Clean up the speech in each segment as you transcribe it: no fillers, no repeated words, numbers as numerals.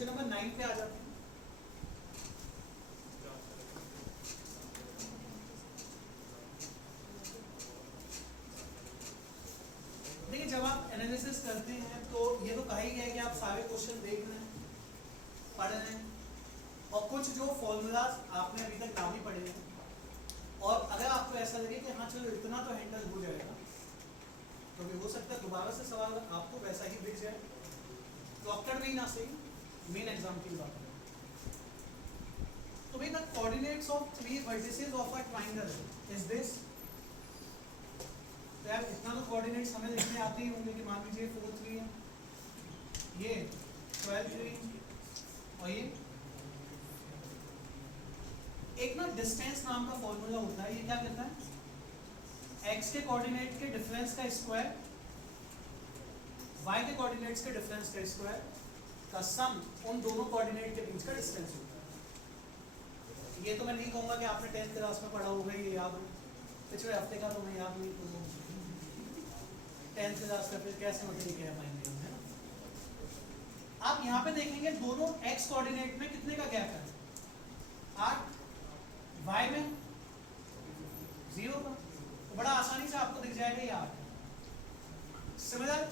Question number 9 पे आ जाते हैं। देखिए जब आप एनालिसिस करते हैं तो ये तो कहा ही गया है कि आप सारे क्वेश्चन देख रहे हैं, पढ़ रहे हैं, और कुछ जो फॉर्मूलाज आपने अभी तक ना भी पढ़े हैं, और अगर आपको ऐसा लगे कि हाँ चलो इतना तो हैंडल हो जाएगा, तो भी हो सकता है दोबारा से सवाल आपको वैसा ही दिख जाए। डॉक्टर में ही ना सही, मेन एग्जाम की बात है। तो भाई the coordinates of 3 vertices of a triangle is this. तो यार इतना तो कोऑर्डिनेट्स हमें लिखने आते ही होंगे कि मान लीजिए 4 3 है, ये 12 3 और ये एक ना डिस्टेंस नाम का फॉर्मूला होता है। ये क्या कहता है, x के कोऑर्डिनेट के डिफरेंस का स्क्वायर y के कोऑर्डिनेट्स के डिफरेंस का स्क्वायर का सम उन दोनों कोऑर्डिनेट के बीच का डिस्टेंस होता है। ये तो मैं नहीं कहूंगा कि आपने 10th क्लास में पढ़ा होगा, ये याद हो, पिछले हफ्ते का तो मैं याद नहीं करूँगा, 10th क्लास का फिर कैसे मतलब कह पाएंगे हम, है ना। आप यहाँ पे देखेंगे दोनों x कोऑर्डिनेट में कितने का गैप है, 8, y में 0 का, तो बड़ा आसानी से आपको दिख जाएगा ये 8। सिमिलर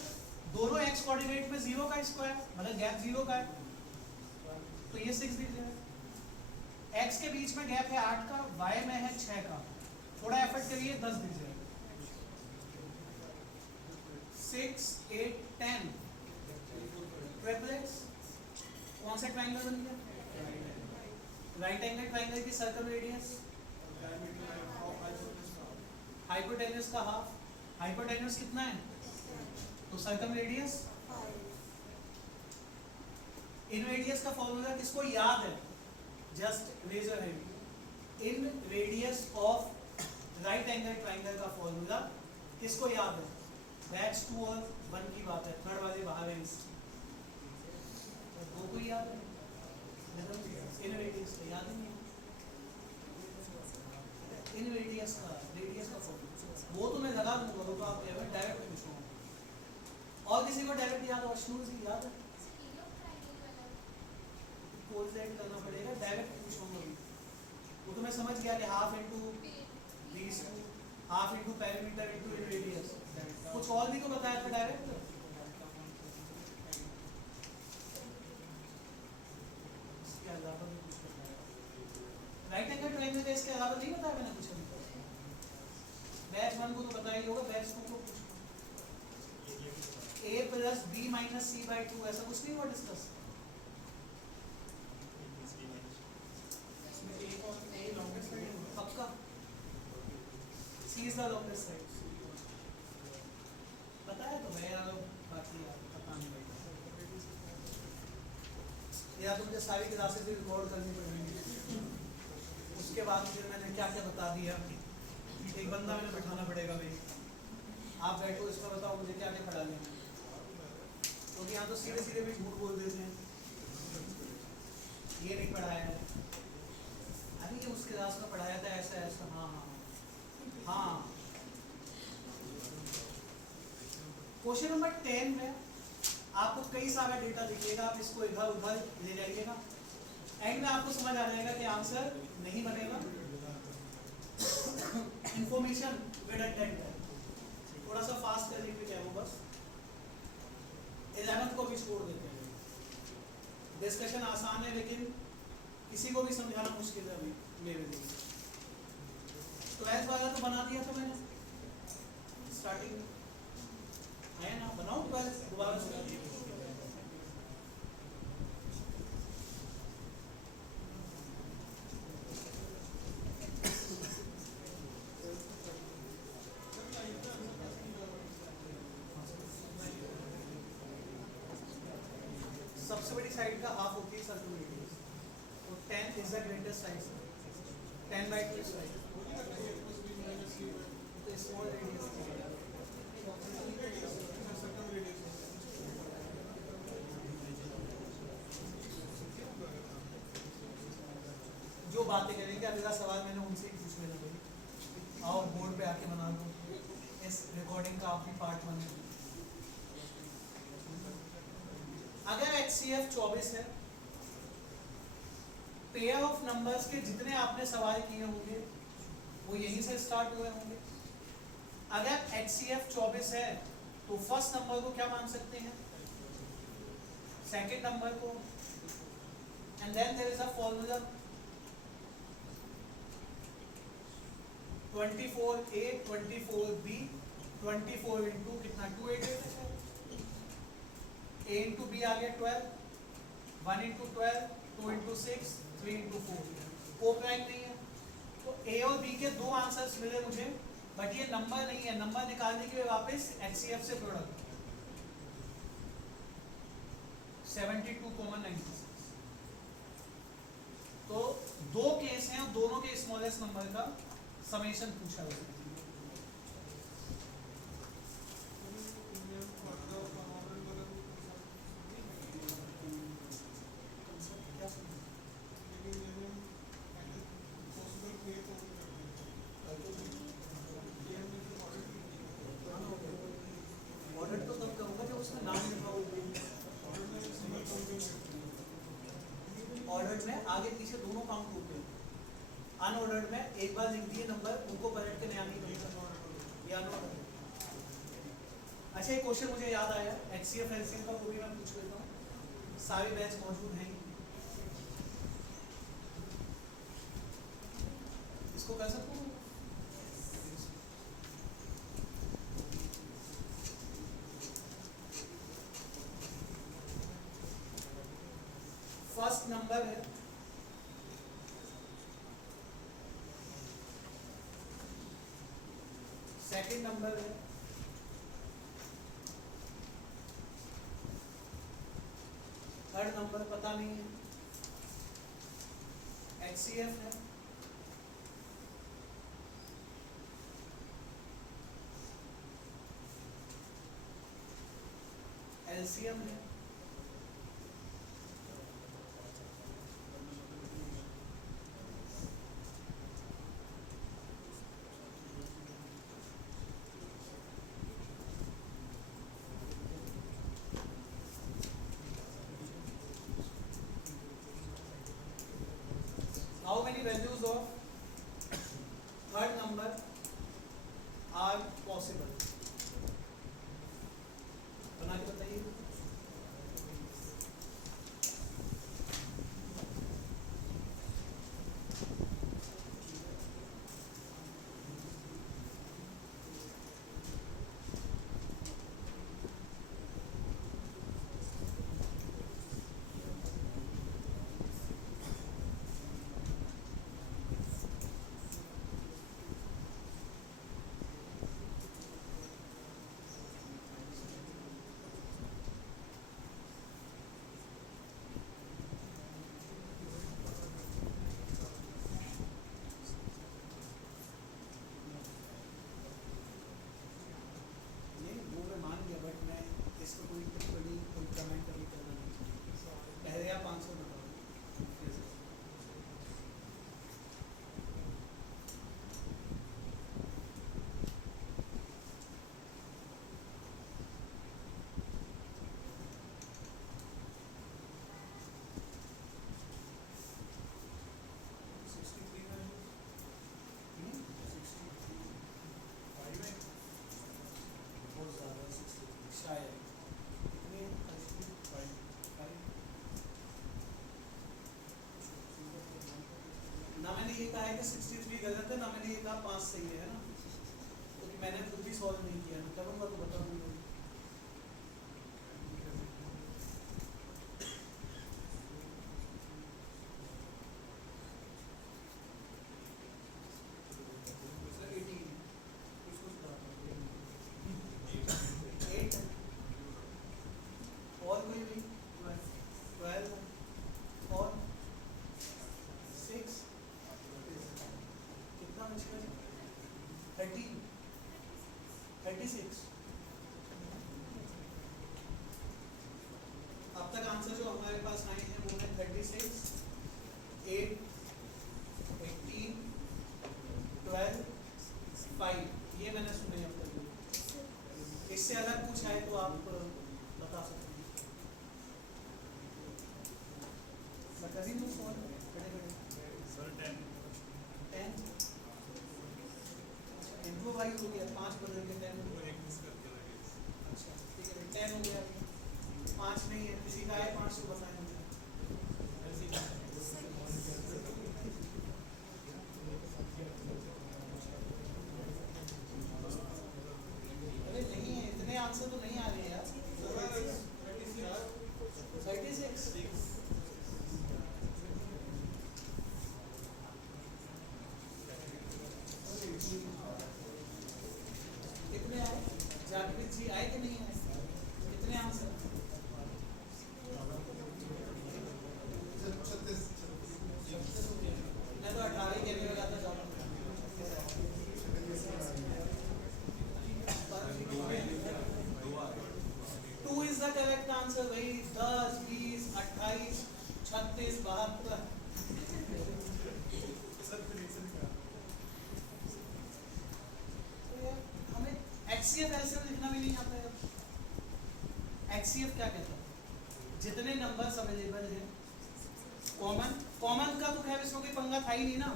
दोनों x कोऑर्डिनेट में 0 का स्क्वायर मतलब गैप 0 का है, तो ये 6 दिख जाएगा। x के बीच में गैप है 8 का, y में है 6 का, थोड़ा एफर्ट करिए 10 दिख जाएगा। 6 8 10 ट्रिपलेट्स। कौन सा ट्रायंगल बन गया, राइट एंगल ट्रायंगल की सर्कल रेडियस, हाइपोटेन्यूज का हाफ। हाइपोटेन्यूज कितना है, तो सर्कम रेडियस। इन रेडियस का फॉर्मूला किसको याद है, just raise your hand. Inradius of right angle triangle का फॉर्मूला किसको याद है, बैच 2 और 1 की बात है, थर्ड वाले बाहर है, इस दो को याद है, इन रेडियस का याद नहीं है। इन रेडियस का फॉर्मूला वो तो मैं लगा दूंगा, वो तो आप डायरेक्ट पूछूंगा। और किसी को डायरेक्ट याद हो, अश्नूर जी याद है, कोलसेट करना पड़ेगा, डायरेक्ट पूछूंगा भी, वो तो मैं समझ गया कि हाफ इंटू बीस, हाफ इंटू पैरामीटर इंटू इन रेडियस, कुछ और भी तो बताया था डायरेक्ट। इसके अलावा भी कुछ बताया, राइट एंगल ट्रायंगल का इसके अलावा नहीं बताया मैंने कुछ अभी। बैच 1 को तो बताया ही होगा, बैच 2 को कुछ a plus b minus c by 2 ऐसा कुछ नहीं हुआ डिस्कस। पक्का c is the longest side, बताया तो मैं यार, बाकी यार पता नहीं या तो मुझे सारी क्लासेस भी रिकॉर्ड करनी पड़ेंगी, उसके बाद फिर मैंने क्या क्या बता दिया, एक बंदा मैंने बैठाना पड़ेगा भाई, आप बैठो इसमें बताओ मुझे क्या क्या पढ़ा लेना, क्योंकि यहाँ तो सीधे सीधे भी झूठ बोल देते हैं, ये नहीं पढ़ाया है, अरे ये उस क्लास में पढ़ाया था ऐसा ऐसा, हाँ हाँ हाँ। क्वेश्चन नंबर 10 में आपको कई सारा डेटा दिखेगा, आप इसको इधर उधर ले जाइएगा, एंड में आपको समझ आ जाएगा कि आंसर नहीं बनेगा, इंफॉर्मेशन रिडंडेंट है। थोड़ा सा फास्ट करने के लिए क्या वो बस 11th को भी छोड़ देते हैं, डिस्कशन आसान है लेकिन किसी को भी समझाना मुश्किल है अभी मेरे लिए। 12th वाला तो बना दिया था मैंने स्टार्टिंग में, है ना, बनाओ 12th दोबारा से। सबसे बड़ी साइड का हाफ होती है सर्कल रेडियस, तो 10 is the greatest size, 10 by 2 side, तो स्मॉल रेडियस जो बातें करेंगे। अगला सवाल मैंने उनसे ही पूछ लेना भाई, आओ बोर्ड पे आके बना दो, इस रिकॉर्डिंग का आप भी पार्ट 1 है। अगर HCF 24 है पेयर ऑफ नंबर्स के जितने आपने सवाल किए होंगे वो यहीं से स्टार्ट हुए होंगे। अगर HCF 24 है तो फर्स्ट नंबर को क्या मान सकते हैं, सेकेंड नंबर को, and then there is a formula 24A 24B 24 into कितना 288 है, A इंटू B आ गया 12, 1 इंटू 12, 2 इंटू 6, 3 इंटू 4, को प्राइम नहीं है। तो A और B के दो आंसर्स मिले मुझे, बट ये नंबर नहीं है। नंबर निकालने के लिए वापस HCF से प्रोडक्ट 72 कॉमन 96। तो दो केस हैं और दोनों के स्मॉलेस्ट नंबर का समेशन पूछा हुआ है। ऑर्डर तो तब करूंगा जब उसमें नाम लिखा होगा। ऑर्डर में आगे पीछे दोनों काउंट होते हैं, अनऑर्डर्ड में एक बार लिख दिए नंबर, उनको पलट के नया नहीं बनता, ये अनऑर्डर्ड। अच्छा एक क्वेश्चन मुझे याद आया, HCF LCM का, वो भी मैं पूछ लेता हूँ, सारे बैच मौजूद हैं, इसको कर सकता हूँ। फर्स्ट नंबर है सेकंड नंबर है, थर्ड नंबर पता नहीं है, HCF है, LCM है, how many values of third number are possible, बना के बताइए। इसको कोई टिप्पणी कोई कमेंट करके करना नहीं चाहिए, पहले आप आंसर बताओ। शायद कितने ना मैंने ये कहा है कि 63 गलत है, ना मैंने ये कहा 5 सही है ना, क्योंकि तो मैंने खुद भी सॉल्व नहीं किया, मैं करूँगा तो बता दूँगा। और कोई भी 12 और 6 कितना बचेगा जी, 36। अब तक आंसर जो हमारे पास आए हैं वो है 36, 8, 18, 12, 5, ये मैंने सुने अब तक। इससे अलग कुछ है तो आप बता सकते हैं। बता दी तो सॉल्व खड़े खड़े 10 हो गया, 5 नहीं है, किसी का है 5 तो बताएं मुझे। अरे नहीं है, इतने आंसर तो नहीं आ रहे यार। 36 कितने आए? जागृत जी आए कि नहीं आए? कितने आंसर? मैं तो 18 के लिए लगाता जाऊँ। 2 इज द करेक्ट आंसर भाई। 10, 20, 28, 36, 72। हमें HCF एलसीएम लिखना भी नहीं आता है। HCF क्या कहता है? जितने नंबर्स अवेलेबल हैं कॉमन का तो खैर इसमें कोई पंगा था ही नहीं ना।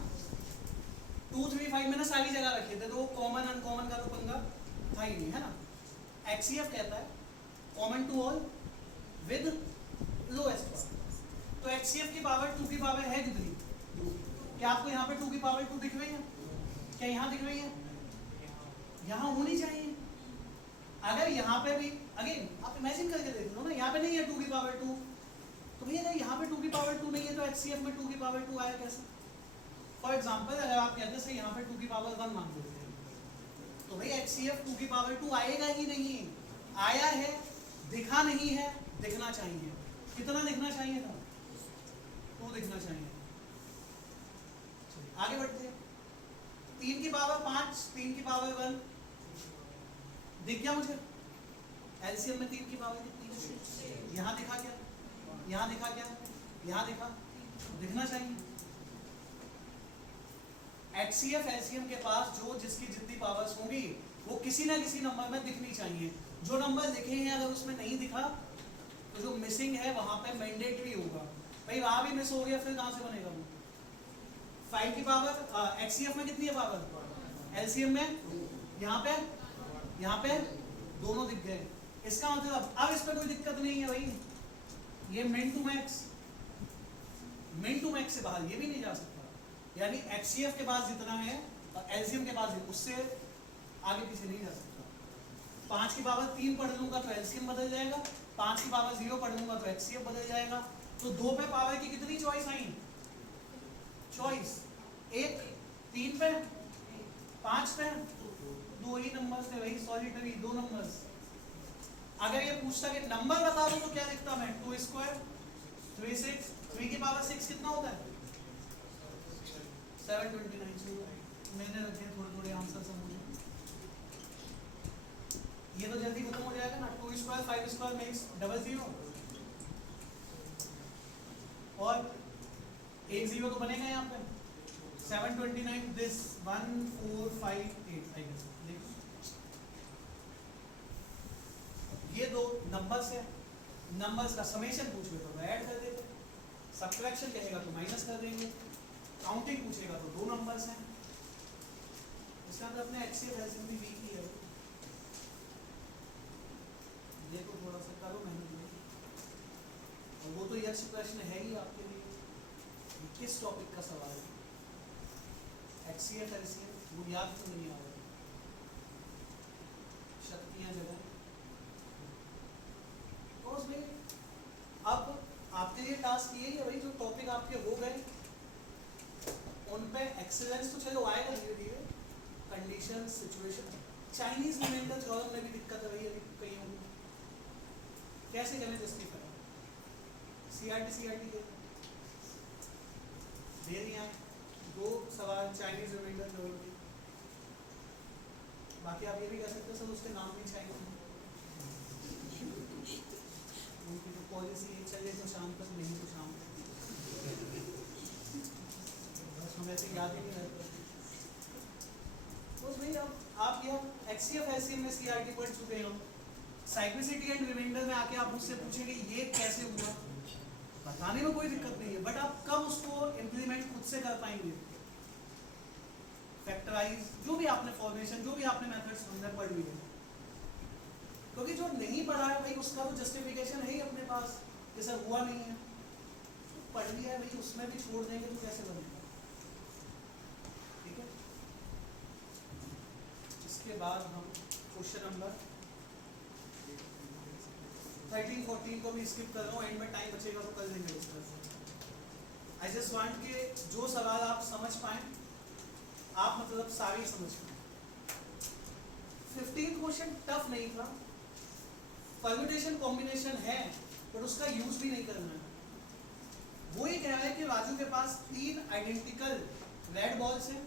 2, 3, 5 मैंने सारी जगह रखे थे, तो कॉमन अनकॉमन का तो पंगा था ही नहीं, है ना। HCF कहता है common to all with lowest power. तो HCF की पावर 2 की पावर है कितनी? क्या आपको यहाँ पे 2 की पावर 2 दिख रही है? क्या यहाँ दिख रही है? यहाँ होनी चाहिए। अगर यहाँ पे भी अगेन आप इमेजिन करके देख लो ना, यहाँ पे नहीं है 2 की पावर 2, तो भैया अगर यहाँ पे 2 की पावर 2 नहीं है तो HCF में 2 की पावर 2 आया कैसे? फॉर एग्जाम्पल अगर आप कहते हैं यहाँ पे 2 की पावर 1 मान लेते हैं, तो भाई HCF 2 की पावर 2 आएगा ही नहीं। आया है, दिखा नहीं है, दिखना चाहिए। कितना दिखना चाहिए था? 2 दिखना चाहिए। आगे बढ़ते हैं। 3 की पावर 5, 3 की पावर 1 दिख गया मुझे। एलसीएम में 3 की पावर कितनी है? यहाँ दिखा क्या? यहाँ दिखा क्या? यहाँ दिखा? दिखना चाहिए। HCF एलसीएम के पास जो जिसकी जितनी पावर्स होंगी वो किसी ना किसी नंबर में दिखनी चाहिए। जो नंबर दिखे हैं अगर उसमें नहीं दिखा तो जो मिसिंग है वहां पे मैंडेटरी होगा। भाई वहां भी मिस हो गया फिर कहां से बनेगा वो? 5 की पावर HCF में कितनी है पावर? एलसीएम में यहाँ पे दोनों दिख गए। इसका मतलब अब इस पर कोई दिक्कत नहीं है भाई, ये मिन टू मैक्स से बाहर ये भी नहीं जा सकता। यानी HCF के पास जितना है और एलसीएम के पास उससे आगे पीछे नहीं जा सकता। 5 की पावर 3 पढ़ लूंगा तो एलसीएम बदल जाएगा, 5 की पावर 0 पढ़ लूंगा तो HCF बदल जाएगा। तो 2 पे पावर की कितनी चॉइस आई? चॉइस 1, 3 पे, 5 पे, 2 ही नंबर्स थे वही सॉलिटरी 2 नंबर्स। अगर ये पूछता कि नंबर बता दो तो क्या लिखता मैं? 2 स्क्वायर 3 6, 3 की पावर 6 कितना होता है? 729। मैंने रखे थोड़े आंसर समझो। ये तो जल्दी खत्म हो जाएगा ना। 2 स्क्वायर 5 स्क्वायर मेक्स 00 और 1 0 तो बनेगा यहाँ पे। 729 दिस 1458 आई गेस। ये 2 नंबर्स है, नंबर्स का समेशन पूछेगा तो ऐड कर देते, सब्ट्रैक्शन कहेगा तो माइनस कर देंगे, काउंटिंग पूछेगा तो 2 नंबर्स हैं। इसका मतलब अपने HCF एलसीएम भी वीक ही है। देखो थोड़ा सा करो मेहनत, और वो तो यक्ष प्रश्न है ही आपके लिए। किस टॉपिक का सवाल है? HCF एलसीएम वो याद तो नहीं आ रहा। शक्तियां जगह अब आपके लिए टास्क ये है भाई, जो टॉपिक आपके हो गए उन पे एक्सीलेंस तो चलो आएगा धीरे धीरे। Condition situation, Chinese remainder theorem में भी दिक्कत है भाई कईयों को। कैसे करें जस्टिफाई? सीआरटी दे दिया 2 सवाल चाइनीज रिमाइंडर थ्योरम के। बाकी आप ये भी कह सकते हो सर उसके नाम भी चाइनीज है, उनकी तो पॉलिसी है चले तो शाम तक, नहीं तो शाम तक, बस हमें ऐसे याद ही नहीं रहता। तो भाई अब आप यह HCF एलसीएम में सीआरटी पढ़ चुके हो, साइक्लिसिटी एंड रिमाइंडर में आके आप मुझसे पूछेंगे ये कैसे हुआ, बताने में कोई दिक्कत नहीं है, बट आप कब उसको इम्प्लीमेंट खुद से कर पाएंगे? फैक्टराइज जो भी आपने फॉर्मेशन जो भी आपने मेथड्स अंदर पढ़ लिए, क्योंकि जो नहीं पढ़ा है भाई उसका तो जस्टिफिकेशन है ही अपने पास कि सर हुआ नहीं है, पढ़ लिया है भाई, उसमें भी छोड़ देंगे तो कैसे बनेगा। ठीक है, इसके बाद हम क्वेश्चन नंबर 13 14 को भी स्किप कर रहा हूँ, एंड में टाइम बचेगा तो कर लेंगे उस तरह से। आई जस्ट वांट के जो सवाल आप समझ पाए आप मतलब सारे समझ पाए। 15 क्वेश्चन टफ नहीं था, परम्यूटेशन कॉम्बिनेशन है पर उसका यूज भी नहीं करना है। वो ये कह रहा है कि राजू के पास 3 आइडेंटिकल रेड बॉल्स हैं,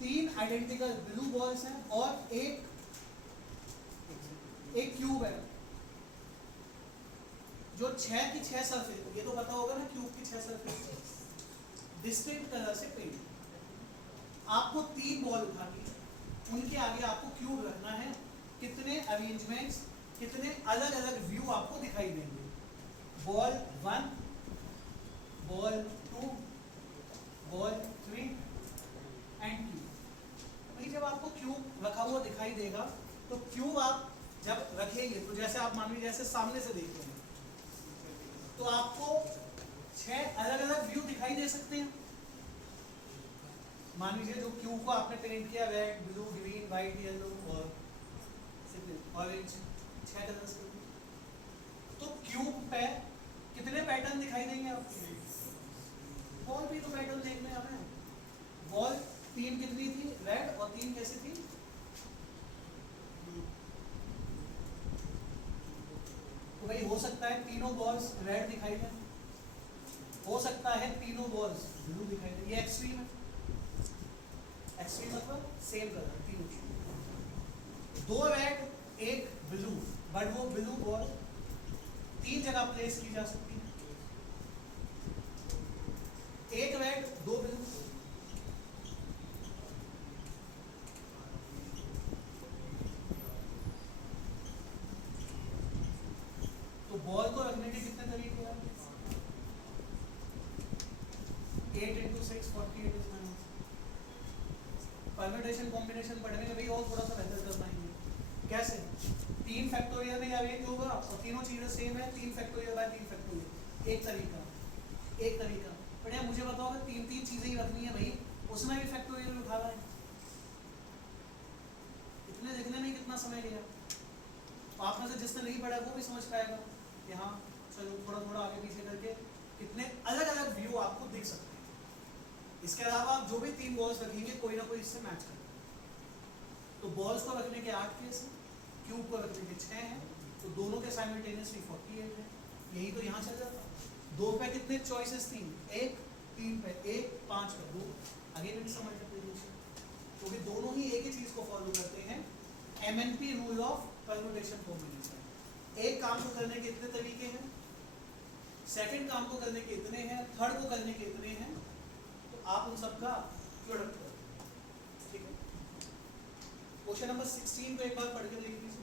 3 आइडेंटिकल ब्लू बॉल्स हैं और एक क्यूब है जो 6 की 6 सरफेस, ये तो पता होगा ना क्यूब की 6 सरफेस डिस्टिंक्ट कलर से पेंट। आपको 3 बॉल उठानी है, उनके आगे आपको क्यूब रखना है, कितने अरेंजमेंट्स, कितने अलग अलग व्यू आपको दिखाई देंगे। Ball 1, ball 2, ball 3 and cube. भाई जब आपको क्यूब रखा हुआ दिखाई देगा तो क्यूब आप जब रखेंगे तो जैसे आप मान लीजिए जैसे सामने से देख रहे हैं तो आपको 6 अलग अलग व्यू दिखाई दे सकते हैं। मान लीजिए जो क्यूब को आपने पेंट किया red, blue, green, white, yellow और ऑरेंज, 6 कलर्स के। तो क्यूब पे कितने पैटर्न दिखाई देंगे आपको? बॉल भी तो पैटर्न देखने हमें। बॉल 3 कितनी थी? रेड, और 3 कैसी थी? तो भाई हो सकता है तीनों बॉल्स रेड दिखाई दें, हो सकता है तीनों बॉल्स ब्लू दिखाई दें। ये एक्सट्रीम है, एक्सट्रीम मतलब सेम कलर तीनों चीज। 2 रेड 1 ब्लू, बट वो ब्लू बॉल 3 जगह प्लेस की जा सकती है। 1 रेड 2 ब्लू। तो बॉल को रखने के कितने तरीके हैं? 8 × 6 48 is minus। परम्यूटेशन कॉम्बिनेशन पढ़ने में भी और थोड़ा सा बेहतर कर पाएंगे। कैसे? 3 फैक्टोरियल में अरेंज होगा और तीनों चीजें सेम है, 3 फैक्टोरियल बाय 3 फैक्टोरियल। एक तरीका। पर यार मुझे बताओ अगर 3 चीजें ही रखनी है भाई, उसमें भी फैक्टोरियल उठा रहा है, इतने लिखने में कितना समय लिया। तो आप में से जिसने नहीं पढ़ा वो भी समझ पाएगा कि हाँ चलो थोड़ा थोड़ा आगे पीछे करके कितने अलग अलग व्यू आपको दिख सकते हैं। इसके अलावा आप जो भी 3 बॉल्स रखेंगे कोई ना कोई इससे मैच करेगा। तो बॉल्स को रखने के 8 केस हैं, क्यूब को रखने के 6 हैं, तो दोनों के साइमल्टेनियसली 48 है। यही तो यहाँ चल जाता। 2 पे कितने चॉइसेस थी? 1, 3 पे 1, 5 पे 2। आगे भी समझ मल्टीप्लिकेशन, क्योंकि दोनों ही एक ही चीज को फॉलो करते हैं, MNP rule of permutation combination. एक काम को करने के इतने तरीके हैं, सेकंड काम को करने के इतने हैं, थर्ड को करने के इतने हैं, तो आप उन सबका प्रोडक्ट करो। ठीक है, क्वेश्चन नंबर 16 को एक बार पढ़ के देख लीजिए।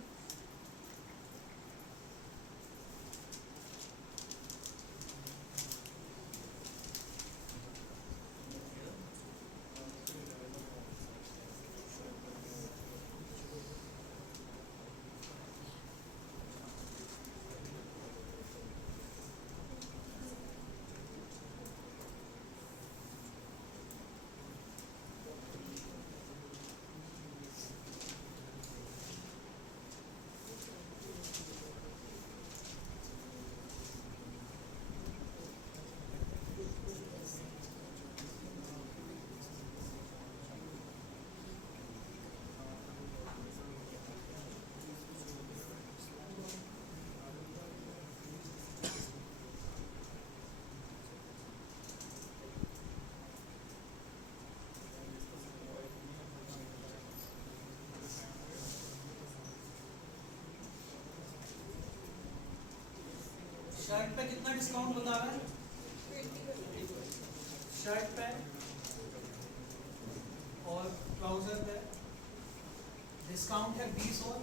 शर्ट पे कितना डिस्काउंट बता रहा है? शर्ट पे और ट्राउजर पे डिस्काउंट है 20 और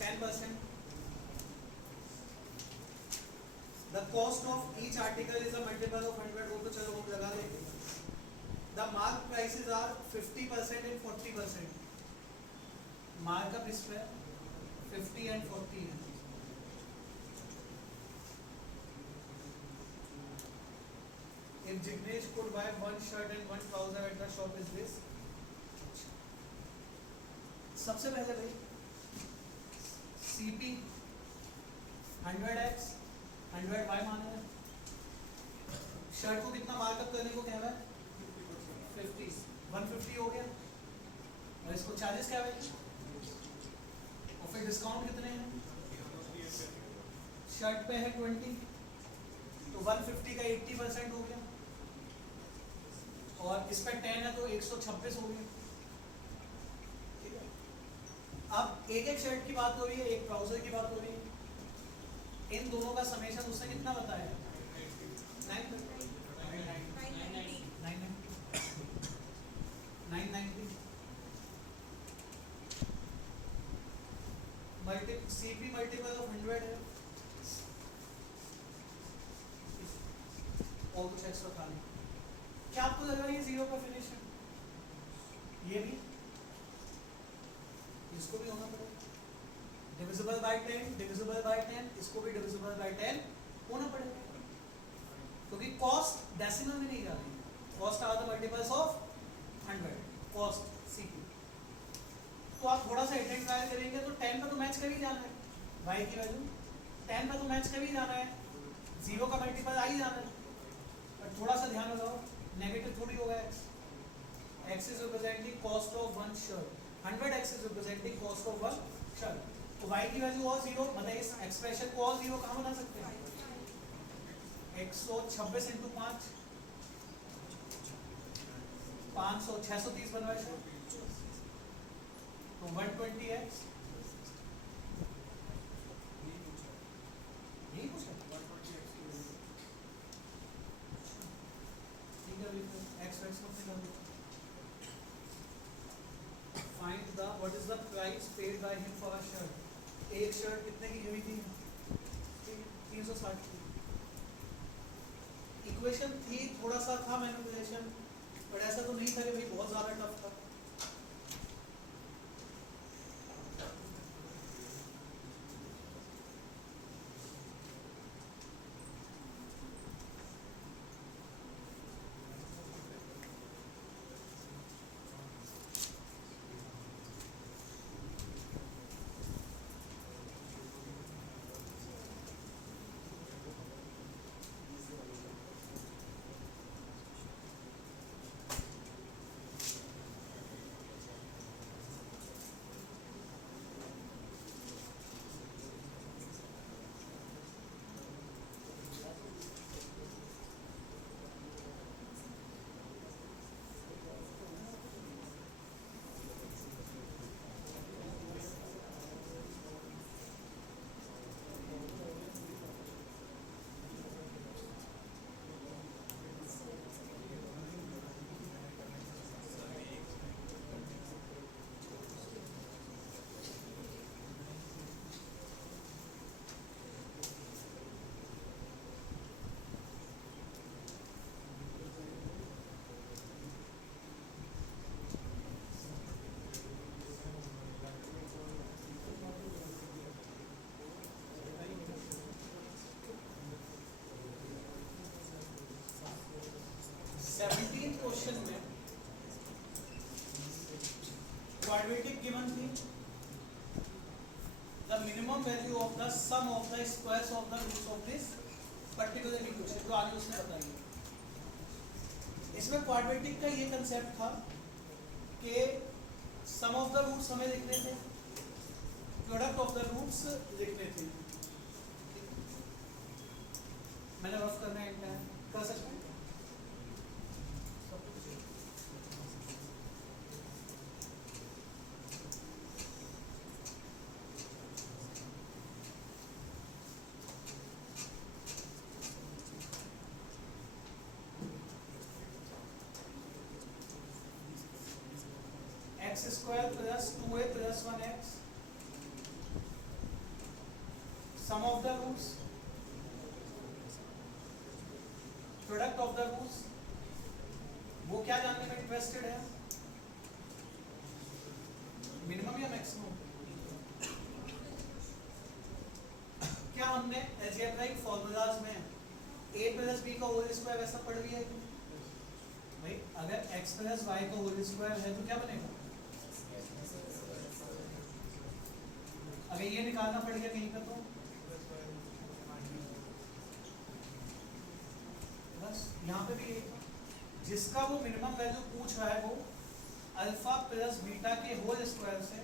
10%। The cost of each article is a multiple of 100। वो तो चलो हम लगा देंगे। The mark prices are 50% and 40%। Markup इस पे 50 एंड 40 है। If Jignesh could buy one shirt and one trouser at the shop is this? सबसे पहले भाई CP 100x 100y माना है, शर्ट को कितना मार्कअप करने को कह रहा है 50, 150 हो गया, और इसको चार्जेस क्या है, और फिर डिस्काउंट कितने हैं, शर्ट पे है 20 तो 150 का 80% हो गया, और इस पे 10 है तो 126 हो गया। ठीक है, अब एक एक शर्ट की बात हो रही है, एक ट्राउजर की बात हो रही है, इन दोनों का समेशन उसने कितना बताया 990 CP मल्टीपल ऑफ 100 है, और कुछ एक्स्ट्रा था नहीं। क्या आपको लग रहा है ये 0 का फिनिश है, ये भी इसको भी होना पड़ेगा डिविजिबल बाय 10, डिविजिबल बाय 10, इसको भी डिविजिबल बाय 10 होना पड़ेगा, क्योंकि कॉस्ट डेसिमल में नहीं जा रही, cost are the multiples of 100 cost CP. तो आप थोड़ा सा हिट एंड ट्रायल करेंगे तो 10 पे तो मैच कर ही जाना है, y की वैल्यू 10 पे तो मैच कर ही जाना है, 0 का मल्टीपल आ ही जाना है, बट थोड़ा सा ध्यान लगाओ नेगेटिव थोड़ी होगा x is representing cost of one shirt, 100x is representing cost of one shirt, तो y की वैल्यू और 0, मतलब इस एक्सप्रेशन को और 0 कहाँ बना सकते हैं 126 इंटू 5 500 630 बनवाए तो 120x यही कुछ है, ठीक है, x x को निकाल दो। Find the what is the price paid by him for a shirt, एक शर्ट कितने की हुई थी 360 की। इक्वेशन थी, थोड़ा सा था मैनिपुलेशन, बट ऐसा तो नहीं था कि भाई बहुत ज्यादा टफ था। क्वेश्चन में क्वाड्रेटिक गिवन थी, the minimum value of the some of the squares of the roots of this particular equation, जो आगे उसने बताई। इसमें क्वाड्रेटिक का ये कंसेप्ट था कि सम ऑफ द रूट्स हमें लिखने थे, प्रोडक्ट ऑफ द रूट्स लिखने थे। मैंने रफ करना है, कर सकते हैं x square plus 2a plus 1x, sum of the roots, product of the roots, वो क्या जानने में इंटरेस्टेड है, मिनिमम या मैक्सिमम? क्या हमने अलजेब्राइक फॉर्मूलाज में a प्लस बी का होल स्क्वायर वैसा पढ़ लिया है भाई? अगर x प्लस वाई का होल स्क्वायर है तो क्या बनेगा? अगर ये निकालना पड़ गया कहीं का तो बस यहाँ पे भी जिसका वो मिनिमम वैल्यू पूछ रहा है वो अल्फा प्लस बीटा के होल स्क्वायर से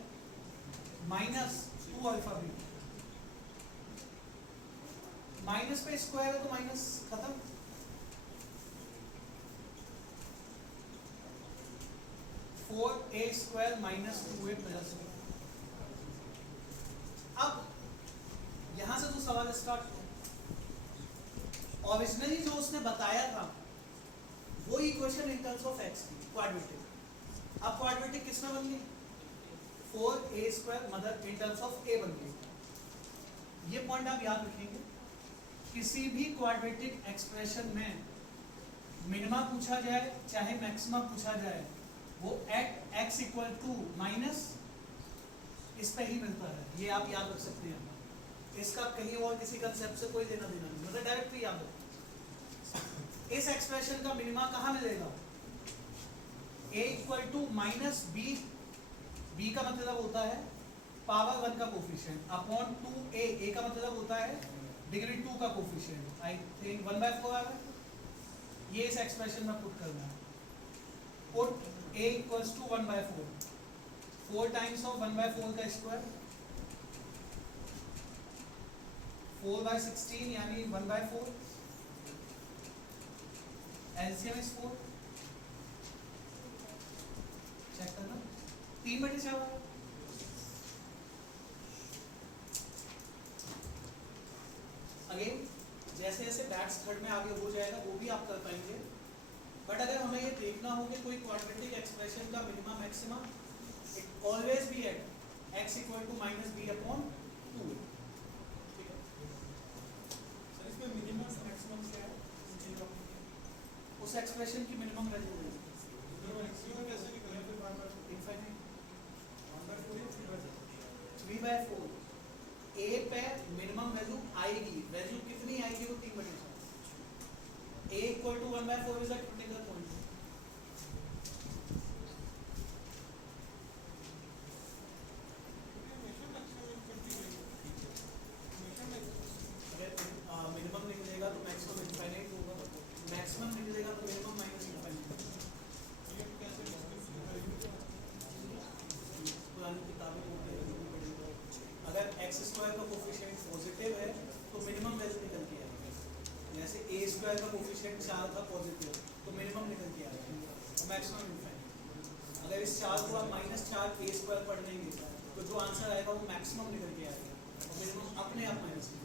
माइनस 2 अल्फा बीटा, माइनस पे स्क्वायर है तो माइनस खत्म। Four a square minus 2a plus b. अब यहां से तो सवाल स्टार्ट हो। ओरिजिनली जो उसने बताया था वो equation in terms of x थी क्वाड्रेटिक। अब क्वाड्रेटिक किसमें बन गई? 4a square mother in terms of a बन गई। ये पॉइंट आप याद रखेंगे, किसी भी क्वाड्रेटिक एक्सप्रेशन में मिनिमा पूछा जाए चाहे मैक्सिमा पूछा जाए वो at x equal to minus इस पे ही मिलता है। ये आप याद रख सकते हैं। इसका कहीं और किसी कंसेप्ट से कोई लेना देना नहीं, मतलब डायरेक्ट ही याद रखो। इस एक्सप्रेशन का मिनिमा कहाँ मिलेगा? a equal to minus B, B का मतलब होता है पावर 1 का कोफिशिएंट अपॉन 2a, a का मतलब होता है डिग्री 2 का कोफिशिएंट। आई थिंक 1/4 आ रहा है। ये इस एक्सप्रेशन में पुट करना है। Put a equals to 1/4, 4 times of 1/4 का स्क्वायर 4/16 यानी 1/4। LCM is 4। चेक करना 3/4। अगेन जैसे जैसे बैट्स थर्ड में आगे हो जाएगा वो भी आप कर पाएंगे। बट अगर हमें ये देखना हो कि कोई क्वाड्रेटिक एक्सप्रेशन का minima maxima, it always be at x equal to minus B upon 2। ठीक है सर, इसमें मिनिमम मैक्सिमम क्या है? उस एक्सप्रेशन की मिनिमम वैल्यू है मैक्सिमम कैसे निकलेगा? फिर बार-बार इनफाइनाइट 3/4 a पे मिनिमम वैल्यू आएगी। वैल्यू कितनी आएगी? वो 3/4। a equal to 1/4 is a critical point. अगर मिनिमम निकलेगा तो मैक्सिमम इनफाइनाइट होगा, मैक्सिमम निकलेगा तो मिनिमम माइनस इनफाइनाइट। पुरानी किताबें अगर x स्क्वायर का कोफिशिएंट पॉजिटिव है तो मिनिमम वैल्यू निकल के आएगी। जैसे a स्क्वायर का कोफिशिएंट 4 था पॉजिटिव तो मिनिमम निकल के आएगा और मैक्सिमम इनफाइनाइट। अगर इस 4 को आप -4 a स्क्वायर पढ़ लेंगे तो जो आंसर आएगा वो मैक्सिमम निकल के आएगा और मिनिमम अपने आप माइनस निकलेगा।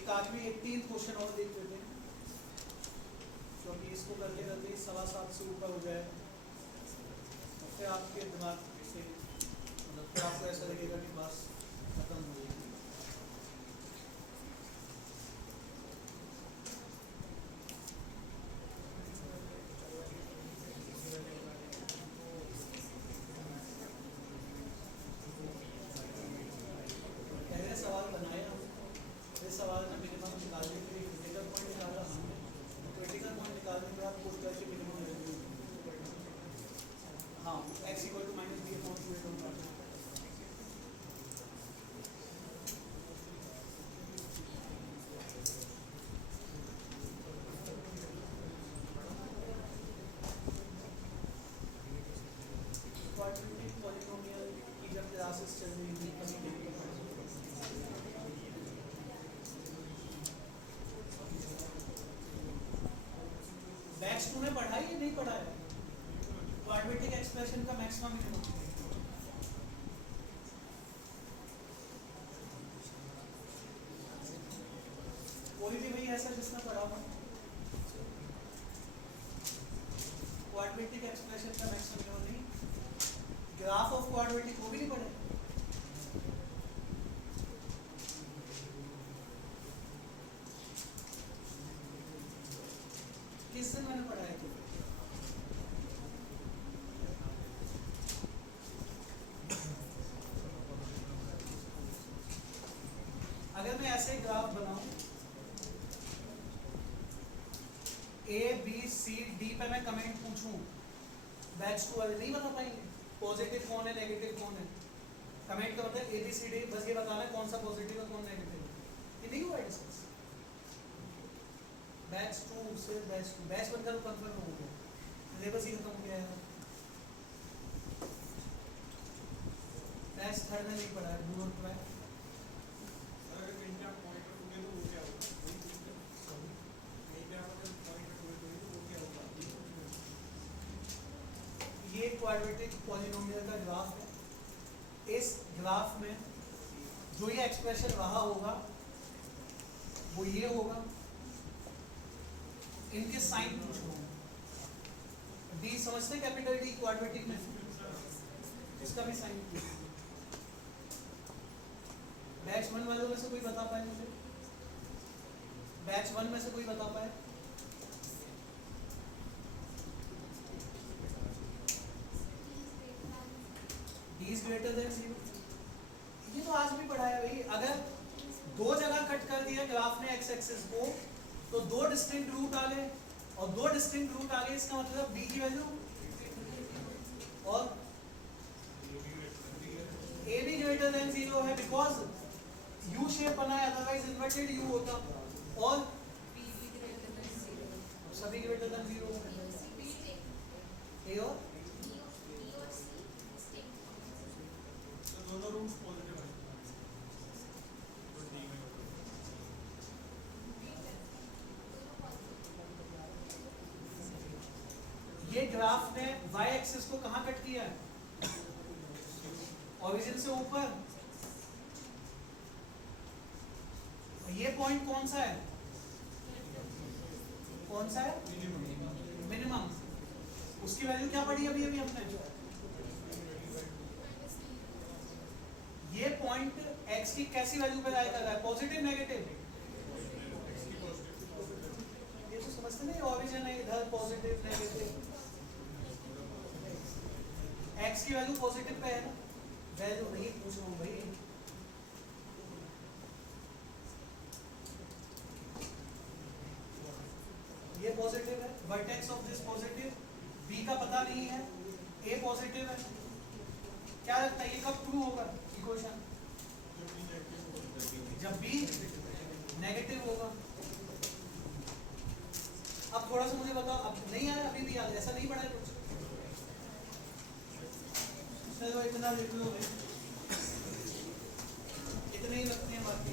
एक आखिरी 3 क्वेश्चन और देख लेते हैं क्योंकि इसको करते करते 7:15 से ऊपर हो जाए तो फिर आपके दिमाग से मतलब फिर आपको ऐसा लगेगा कि बस खत्म हो गई। पहले सवाल बनाया, इस सवाल में मिनिमम निकालने के लिए क्रिटिकल पॉइंट निकाला हमने। क्रिटिकल पॉइंट निकालने के बाद पुट करके मिनिमम वैल्यू हाँ x equal to minus B upon 2a। Quadratic polynomial की जब क्लासेस चल रही थी कभी बैच 2 में पढ़ा है या नहीं पढ़ा है? क्वाड्रेटिक एक्सप्रेशन का मैक्सिमम मिनिमम कोई भी भाई ऐसा जिसने पढ़ा हो? क्वाड्रेटिक एक्सप्रेशन का मैक्सिमम मिनिमम नहीं, ग्राफ ऑफ क्वाड्रेटिक वो भी नहीं पढ़े? किस दिन मैंने पढ़ा है? अगर मैं ऐसे ग्राफ बनाऊं ABCD पे मैं कमेंट पूछूं, बैच 2 वाले नहीं बता पाएंगे पॉजिटिव कौन है नेगेटिव कौन है। कमेंट का मतलब ABCD, बस ये बताना है कौन सा पॉजिटिव है कौन नेगेटिव है। ये नहीं हुआ डिस्कस। बैच 2 से बैच 1 का तो कंफर्म हो गया, सिलेबस ही खत्म हो गया है। बैच 3 में नहीं पढ़ा है, डू नॉट ट्राई। ये क्वाड्रेटिक पॉलिनोमियल का ग्राफ है। इस ग्राफ में जो ये एक्सप्रेशन रहा होगा वो ये होगा। इनके साइन पूछ रहा हूँ। डी समझते हैं, कैपिटल डी क्वाड्रेटिक में, इसका भी साइन पूछ। बैच 1 वालों में से कोई बता पाए मुझे? बैच 1 में से कोई बता पाए? D is greater than 0। ये तो आज भी पढ़ा है भाई। अगर दो जगह कट कर दिया ग्राफ ने एक्स एक्सिस को, तो दो डिस्टिंक्ट रूट आ गए, और दो डिस्टिंक्ट रूट आ गए, इसका मतलब b की वैल्यू और a भी ग्रेटर देन 0 है, बिकॉज यू शेप बना है, अदरवाइज इन्वर्टेड यू होता, और सभी ग्रेटर देन 0 है। a और दोनों रूट्स पॉजिटिव है। ये ग्राफ ने y एक्सिस को कहां कट किया है? ओरिजिन से ऊपर। ये पॉइंट कौन सा है? कौन सा है? मिनिमम। उसकी वैल्यू क्या पड़ी अभी अभी हमने? ये पॉइंट x की कैसी वैल्यू पे लाई कर रहा है? Positive negative? ये तो समझते नहीं, ओरिजिन है इधर, पॉजिटिव नेगेटिव, x की वैल्यू पॉजिटिव पे है ना। वैल्यू नहीं पूछ रहा हूँ भाई, ये पॉजिटिव है, vertex of this positive, b का पता नहीं है, a पॉजिटिव है। क्या लगता है ये कब ट्रू होगा इक्वेशन? जब b नेगेटिव होगा। अब थोड़ा सा मुझे बताओ, अब नहीं आया? अभी भी याद, ऐसा नहीं पढ़ा है कुछ? चलो इतना लिख लो, इतने ही रखते हैं बाकी।